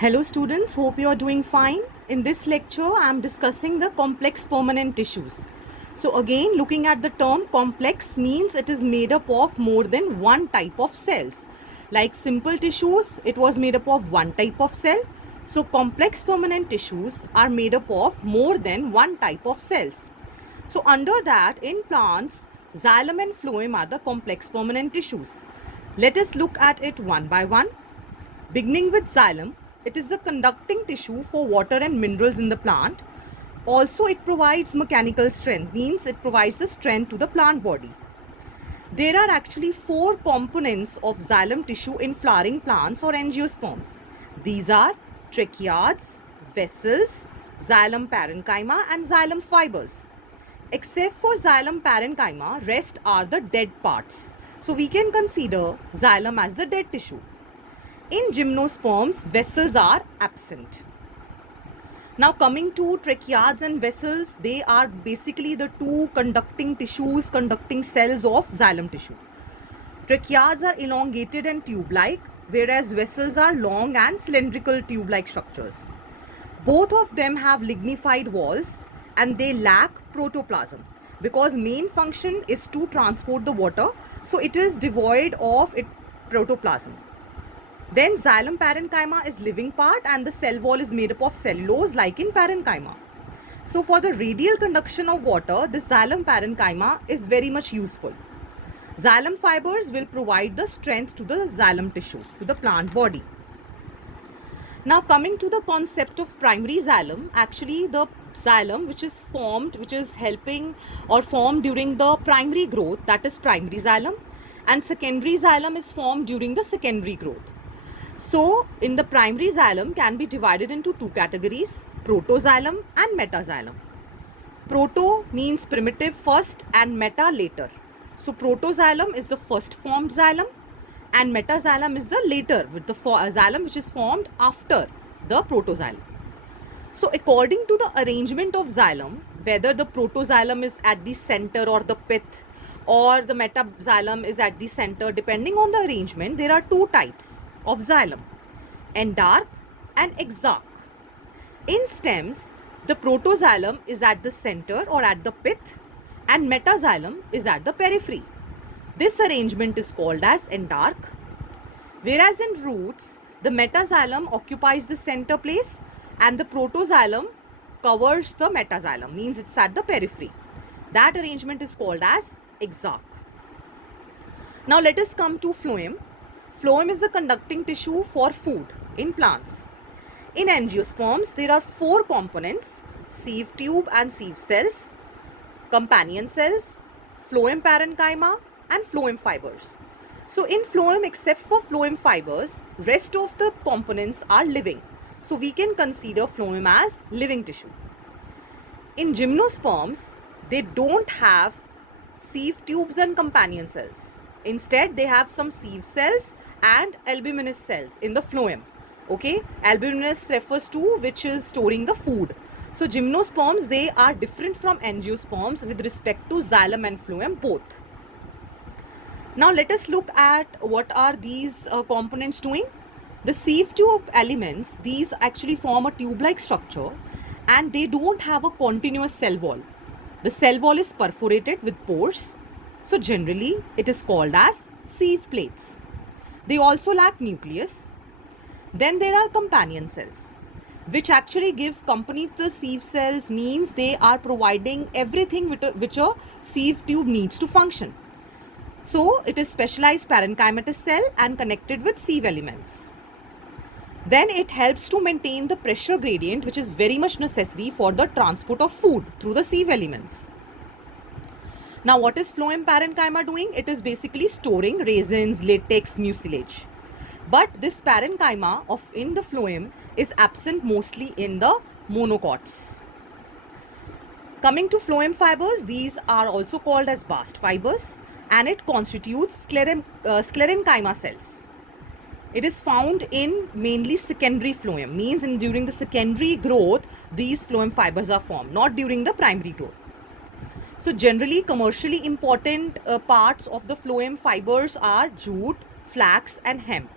Hello students, hope you are doing fine. In this lecture, I am discussing the complex permanent tissues. So again, looking at the term complex means it is made up of more than one type of cells. Like simple tissues, it was made up of one type of cell. So complex permanent tissues are made up of more than one type of cells. So under that, in plants, xylem and phloem are the complex permanent tissues. Let us look at it one by one. Beginning with xylem, it is the conducting tissue for water and minerals in the plant. Also, it provides mechanical strength, means it provides the strength to the plant body. There are actually four components of xylem tissue in flowering plants or angiosperms. These are tracheids, vessels, xylem parenchyma and xylem fibers. Except for xylem parenchyma, rest are the dead parts. So we can consider xylem as the dead tissue. In gymnosperms, vessels are absent. Now coming to tracheids and vessels, they are basically the two conducting tissues, conducting cells of xylem tissue. Tracheids are elongated and tube-like, whereas vessels are long and cylindrical tube-like structures. Both of them have lignified walls and they lack protoplasm because main function is to transport the water, so it is devoid of protoplasm. Then xylem parenchyma is living part and the cell wall is made up of cellulose like in parenchyma. So for the radial conduction of water, this xylem parenchyma is very much useful. Xylem fibers will provide the strength to the xylem tissue, to the plant body. Now coming to the concept of primary xylem, actually the xylem which is formed, which is helping or formed during the primary growth, that is primary xylem, and secondary xylem is formed during the secondary growth. So, in the primary xylem can be divided into two categories, protoxylem and metaxylem. Proto means primitive first and meta later. So, protoxylem is the first formed xylem and metaxylem is the later with the xylem which is formed after the protoxylem. So, according to the arrangement of xylem, whether the protoxylem is at the center or the pith or the metaxylem is at the center, depending on the arrangement, there are two types of xylem, endark and exarch. In stems, the protoxylem is at the center or at the pith and metaxylem is at the periphery. This arrangement is called as endark. Whereas in roots, the metaxylem occupies the center place and the protoxylem covers the metaxylem, means it's at the periphery. That arrangement is called as exarch. Now let us come to phloem. Phloem is the conducting tissue for food in plants. In angiosperms, there are four components: sieve tube and sieve cells, companion cells, phloem parenchyma and phloem fibers. So in phloem, except for phloem fibers, rest of the components are living. So we can consider phloem as living tissue. In gymnosperms, they don't have sieve tubes and companion cells. Instead, they have some sieve cells and albuminous cells in the phloem. Okay, albuminous refers to which is storing the food. So gymnosperms, they are different from angiosperms with respect to xylem and phloem both. Now let us look at what are these components doing. The sieve tube elements, these actually form a tube-like structure and they don't have a continuous cell wall. The cell wall is perforated with pores. So generally it is called as sieve plates. They also lack nucleus. Then there are companion cells, which actually give company to the sieve cells, means they are providing everything which a sieve tube needs to function. So it is specialized parenchymatous cell and connected with sieve elements. Then it helps to maintain the pressure gradient, which is very much necessary for the transport of food through the sieve elements. Now what is phloem parenchyma doing? It is basically storing resins, latex, mucilage. But this parenchyma in the phloem is absent mostly in the monocots. Coming to phloem fibers, these are also called as bast fibers and it constitutes sclerenchyma cells. It is found in mainly secondary phloem, means during the secondary growth, these phloem fibers are formed, not during the primary growth. So generally commercially important parts of the phloem fibers are jute, flax and hemp.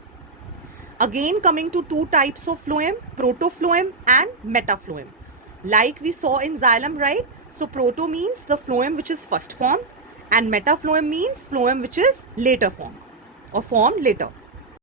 Again, coming to two types of phloem, protophlloem and metaphlloem. Like we saw in xylem, right? So proto means the phloem which is first formed, and metaphlloem means phloem which is later formed or formed later.